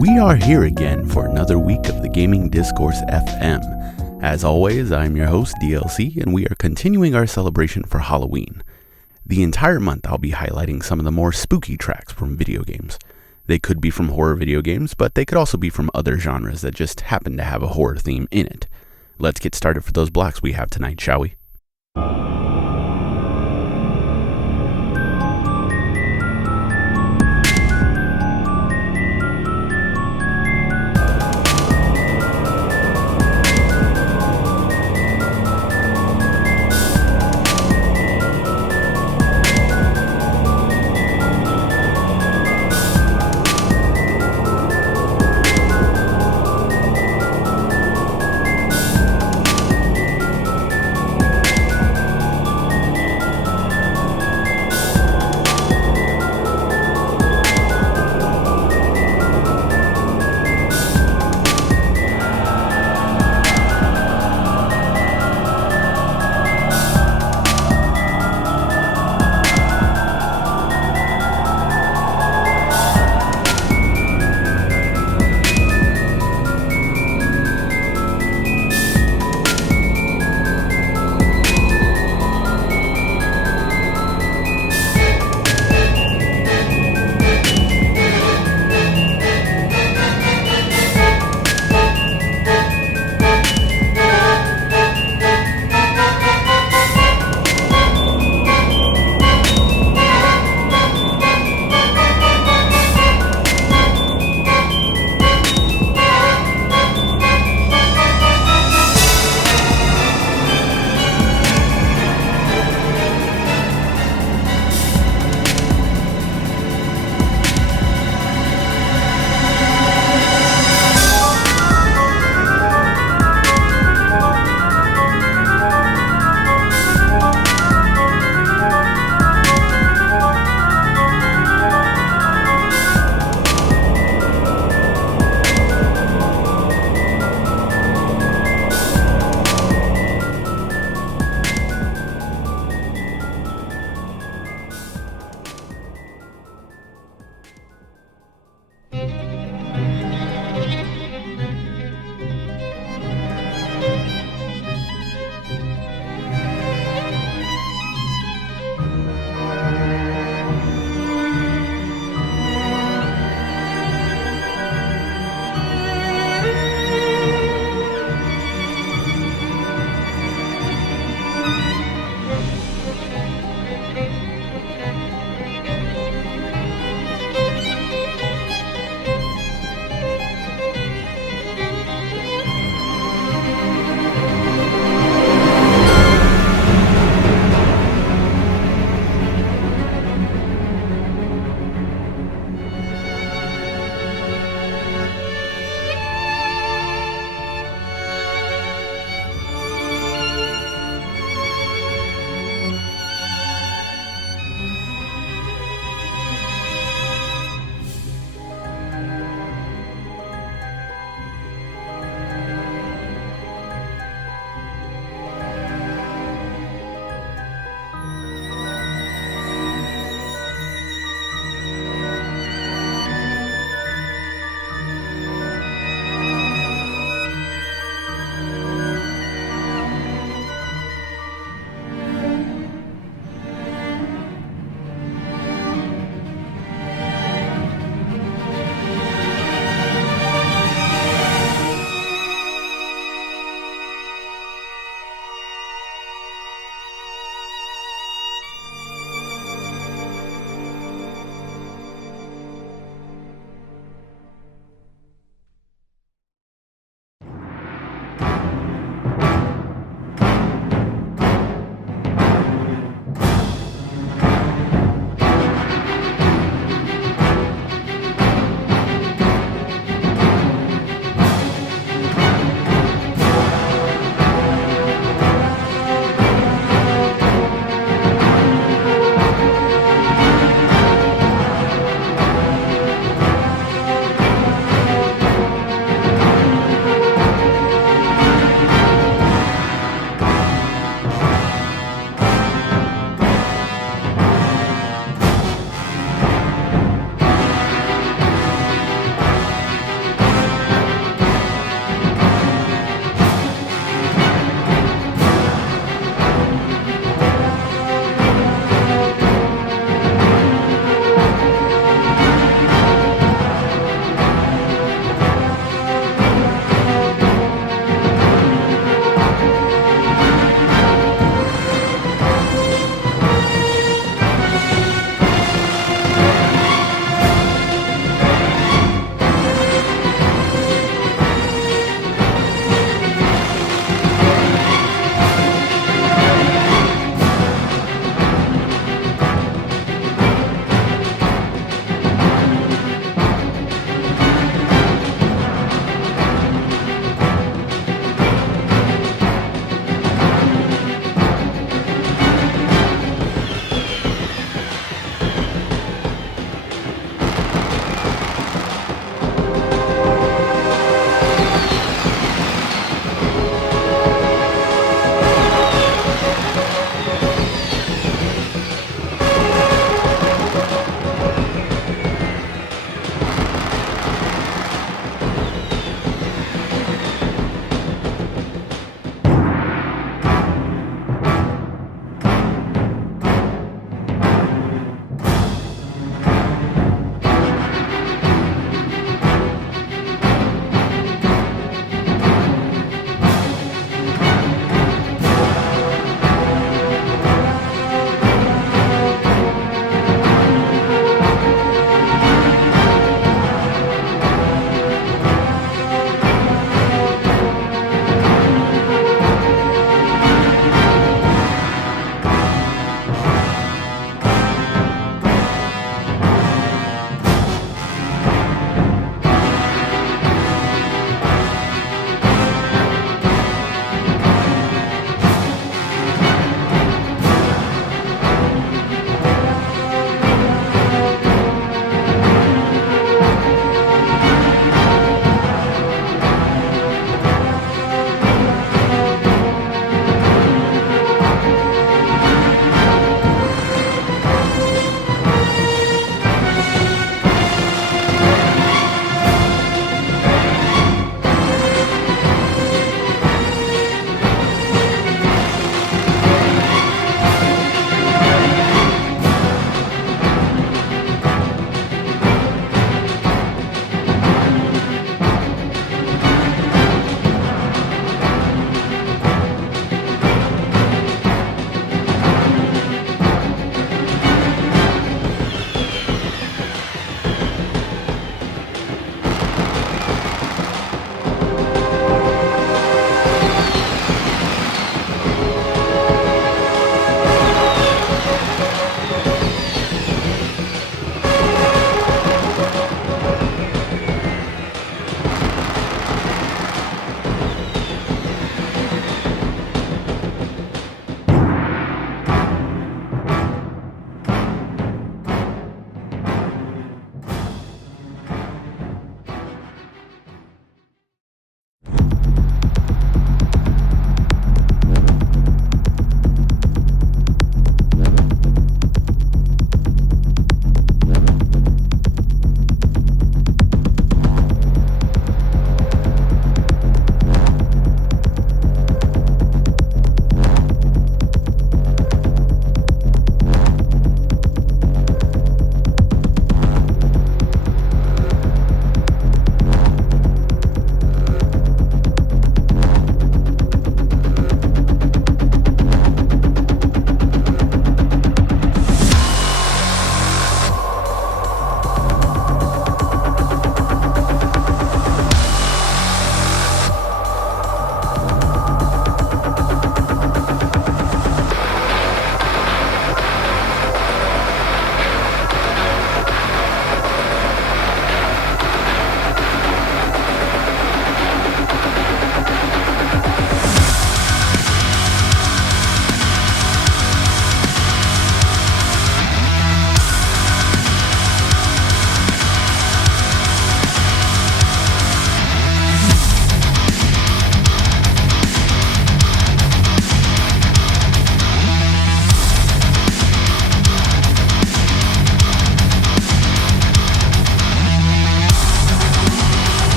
We are here again for another week of the Gaming Discourse FM. As always, I'm your host, DLC, and we are continuing our celebration for Halloween. The entire month, I'll be highlighting some of the more spooky tracks from video games. They could be from horror video games, but they could also be from other genres that just happen to have a horror theme in it. Let's get started for those blocks we have tonight, shall we?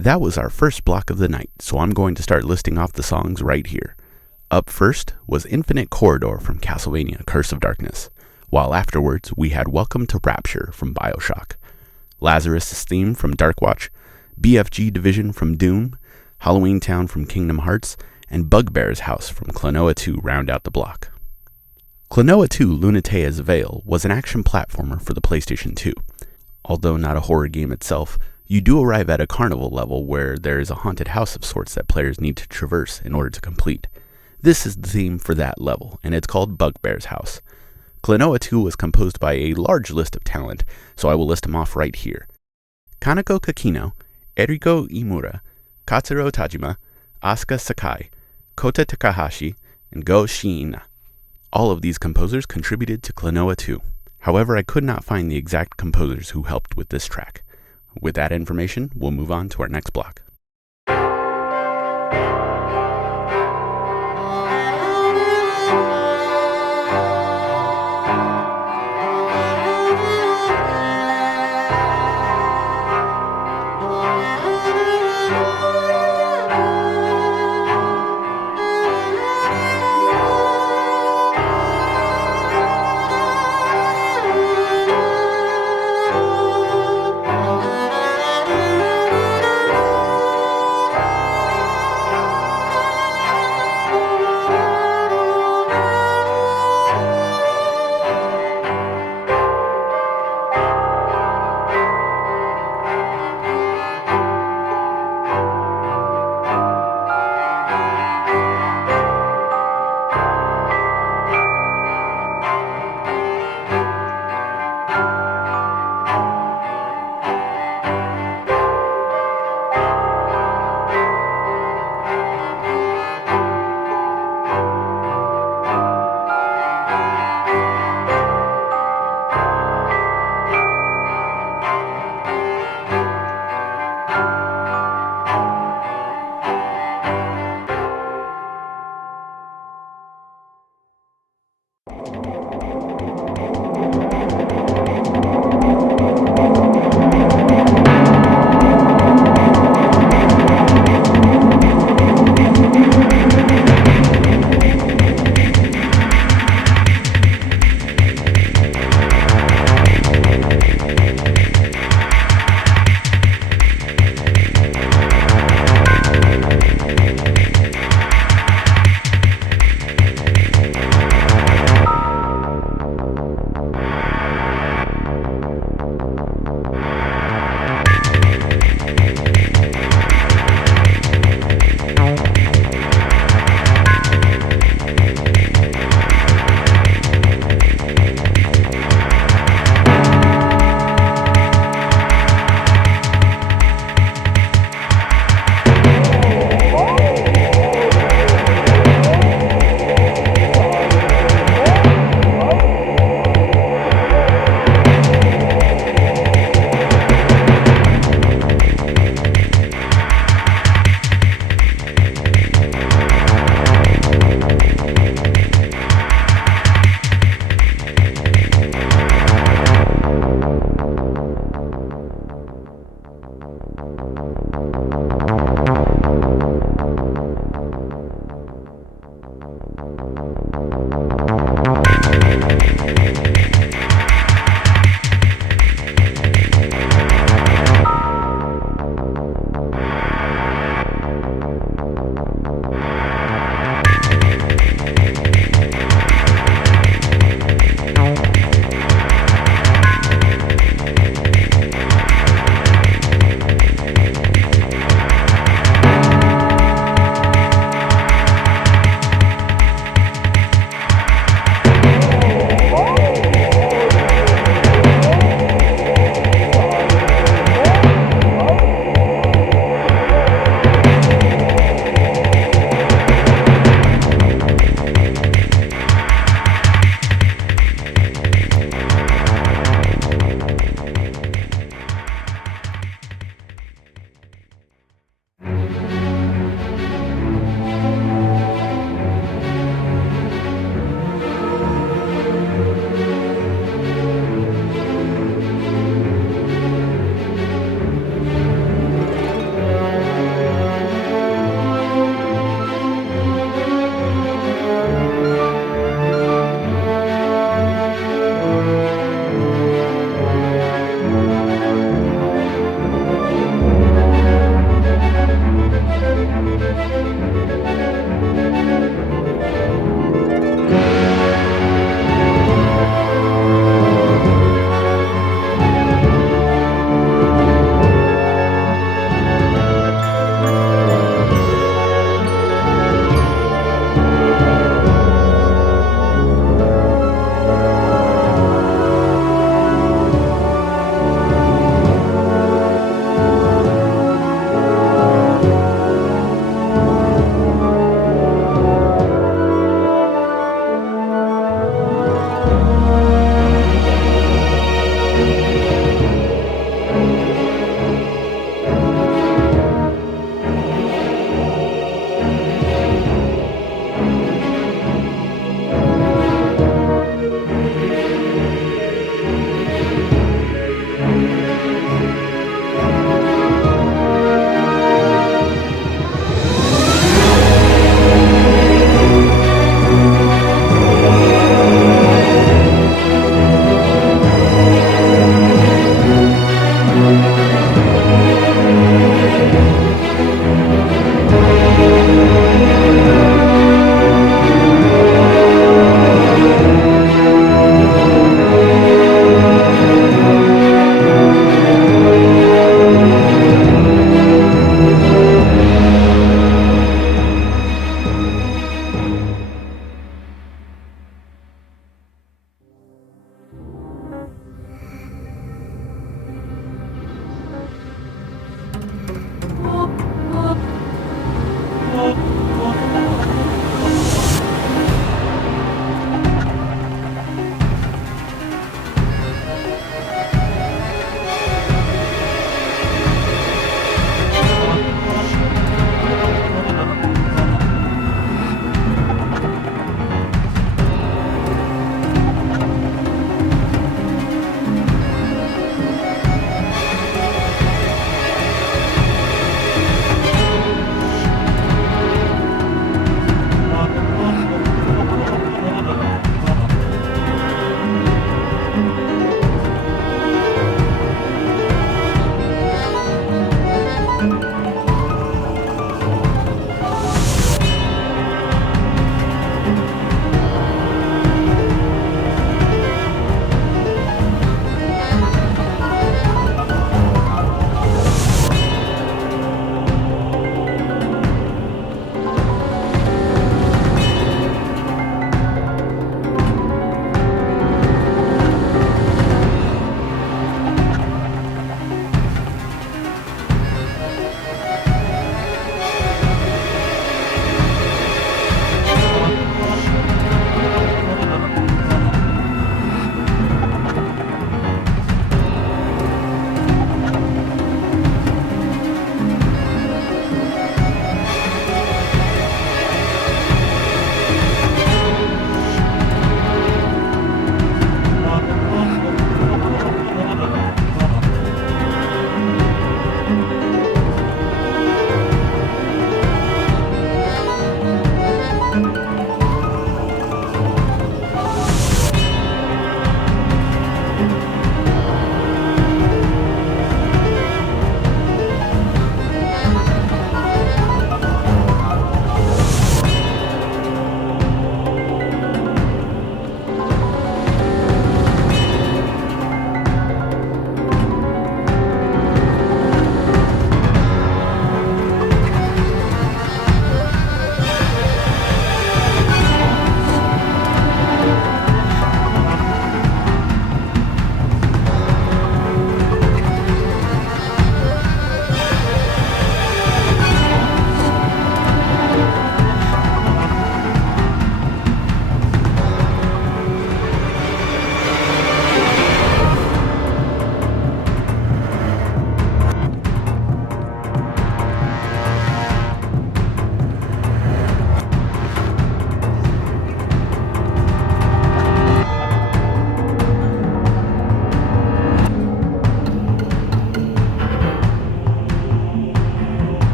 That was our first block of the night, so I'm going to start listing off the songs right here. Up first was Infinite Corridor from Castlevania Curse of Darkness, while afterwards we had Welcome to Rapture from Bioshock, Lazarus' Theme from Darkwatch, BFG Division from Doom, Halloween Town from Kingdom Hearts, and Bugbear's House from Klonoa 2 round out the block. Klonoa 2 Lunatea's Veil was an action platformer for the PlayStation 2. Although not a horror game itself, you do arrive at a carnival level where there is a haunted house of sorts that players need to traverse in order to complete. This is the theme for that level, and it's called Bugbear's House. Klonoa 2 was composed by a large list of talent, so I will list them off right here. Kaneko Kakino, Eriko Imura, Katsuro Tajima, Asuka Sakai, Kota Takahashi, and Go Shiina. All of these composers contributed to Klonoa 2. However, I could not find the exact composers who helped with this track. With that information, we'll move on to our next block.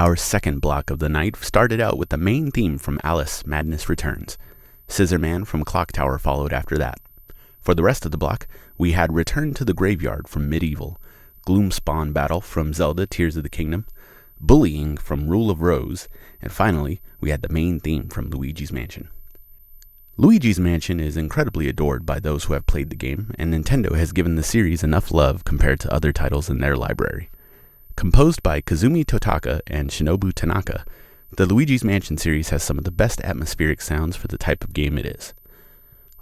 Our second block of the night started out with the main theme from Alice Madness Returns. Scissor Man from Clock Tower followed after that. For the rest of the block, we had Return to the Graveyard from Medieval, Gloomspawn Battle from Zelda Tears of the Kingdom, Bullying from Rule of Rose, and finally, we had the main theme from Luigi's Mansion. Luigi's Mansion is incredibly adored by those who have played the game, and Nintendo has given the series enough love compared to other titles in their library. Composed by Kazumi Totaka and Shinobu Tanaka, the Luigi's Mansion series has some of the best atmospheric sounds for the type of game it is.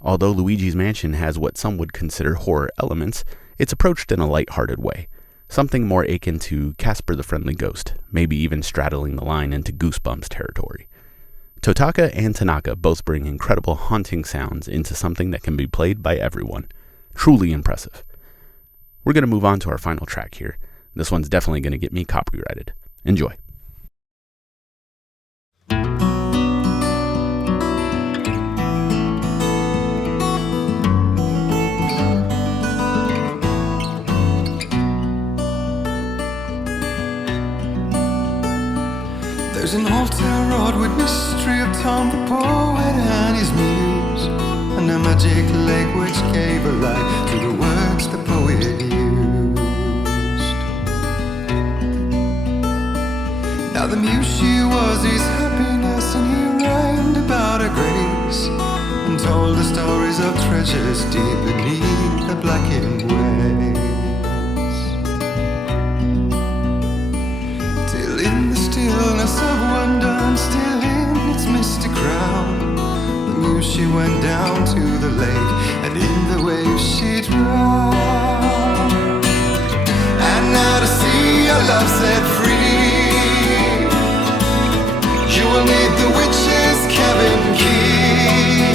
Although Luigi's Mansion has what some would consider horror elements, it's approached in a light-hearted way, something more akin to Casper the Friendly Ghost, maybe even straddling the line into Goosebumps territory. Totaka and Tanaka both bring incredible haunting sounds into something that can be played by everyone. Truly impressive. We're going to move on to our final track here. This one's definitely going to get me copyrighted. Enjoy. There's an altar wrought with mystery of Tom the poet and his muse, and a magic lake which gave a light to the words the poet used. Now the muse she was his happiness, and he rhymed about her grace, and told the stories of treasures deep beneath the blackened waves. Till in the stillness of wonder, and still in its mystic crown, the muse she went down to the lake, and in the waves she drowned. And now to see your love set free, you will need the witch's cabin key.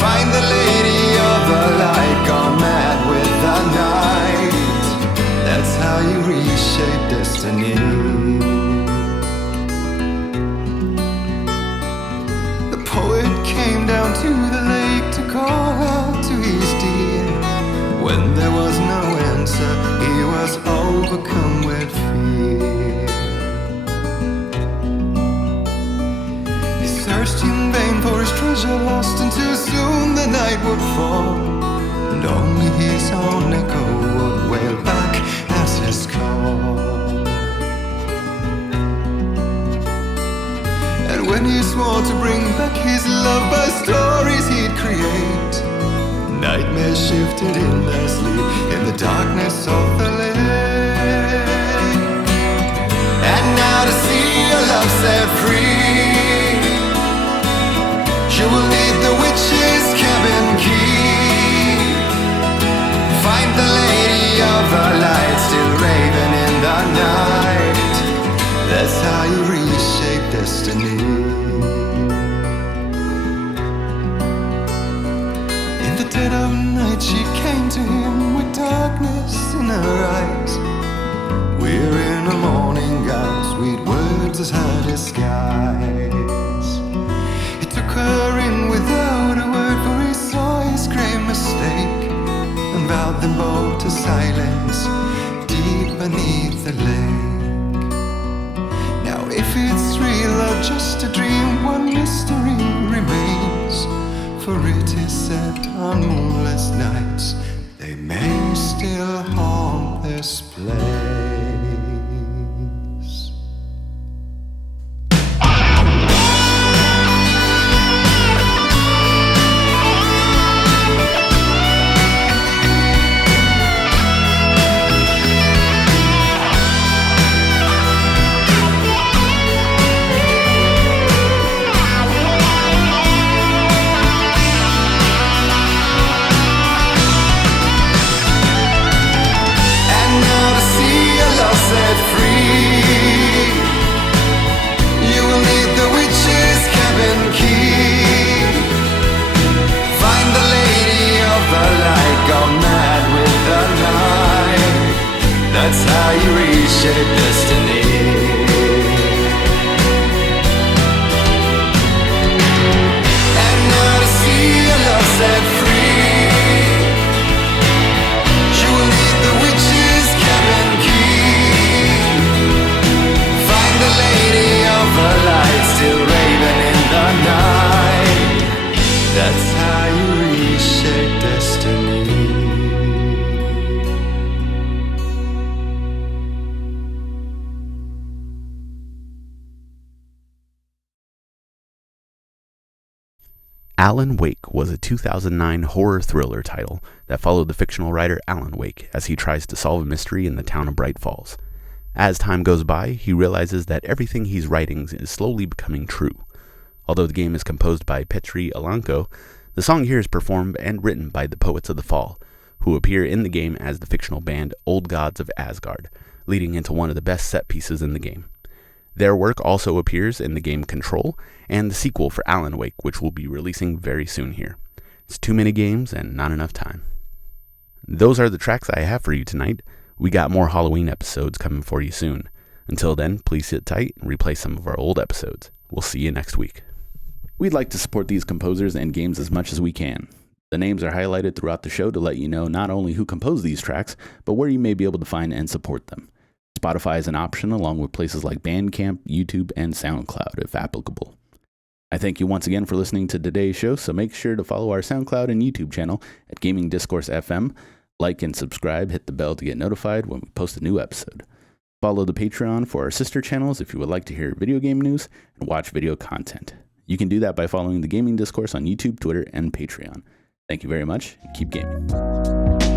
Find the lady of the light, gone mad with the night. That's how you reshape destiny. The poet came down to the lake to call out to his dear. When there was no answer, he was overcome with fear. Searched in vain for his treasure lost, and too soon the night would fall, and only his own echo would wail back as his call. And when he swore to bring back his love by stories he'd create, nightmares shifted in their sleep in the darkness of the lake. And now to see your love set free, you will need the witch's cabin key. Find the lady of the light, still raving in the night. That's how you reshape destiny. In the dead of night she came to him with darkness in her eyes. We're in a morning gown, sweet words as her disguise. Took her in without a word, for he saw his grave mistake, and vowed them both to silence deep beneath the lake. Now if it's real or just a dream, one mystery remains, for it is said on moonless nights they may still haunt this place. That's how you reshape destiny. And now to see your love set free, you will need the witch's cabin key. Alan Wake was a 2009 horror thriller title that followed the fictional writer Alan Wake as he tries to solve a mystery in the town of Bright Falls. As time goes by, he realizes that everything he's writing is slowly becoming true. Although the game is composed by Petri Alanko, the song here is performed and written by the Poets of the Fall, who appear in the game as the fictional band Old Gods of Asgard, leading into one of the best set pieces in the game. Their work also appears in the game Control and the sequel for Alan Wake, which will be releasing very soon here. It's too many games and not enough time. Those are the tracks I have for you tonight. We got more Halloween episodes coming for you soon. Until then, please sit tight and replay some of our old episodes. We'll see you next week. We'd like to support these composers and games as much as we can. The names are highlighted throughout the show to let you know not only who composed these tracks, but where you may be able to find and support them. Spotify is an option along with places like Bandcamp, YouTube, and SoundCloud if applicable. I thank you once again for listening to today's show, so make sure to follow our SoundCloud and YouTube channel at Gaming Discourse FM, like and subscribe, hit the bell to get notified when we post a new episode. Follow the Patreon for our sister channels if you would like to hear video game news and watch video content. You can do that by following the Gaming Discourse on YouTube, Twitter, and Patreon. Thank you very much, and keep gaming.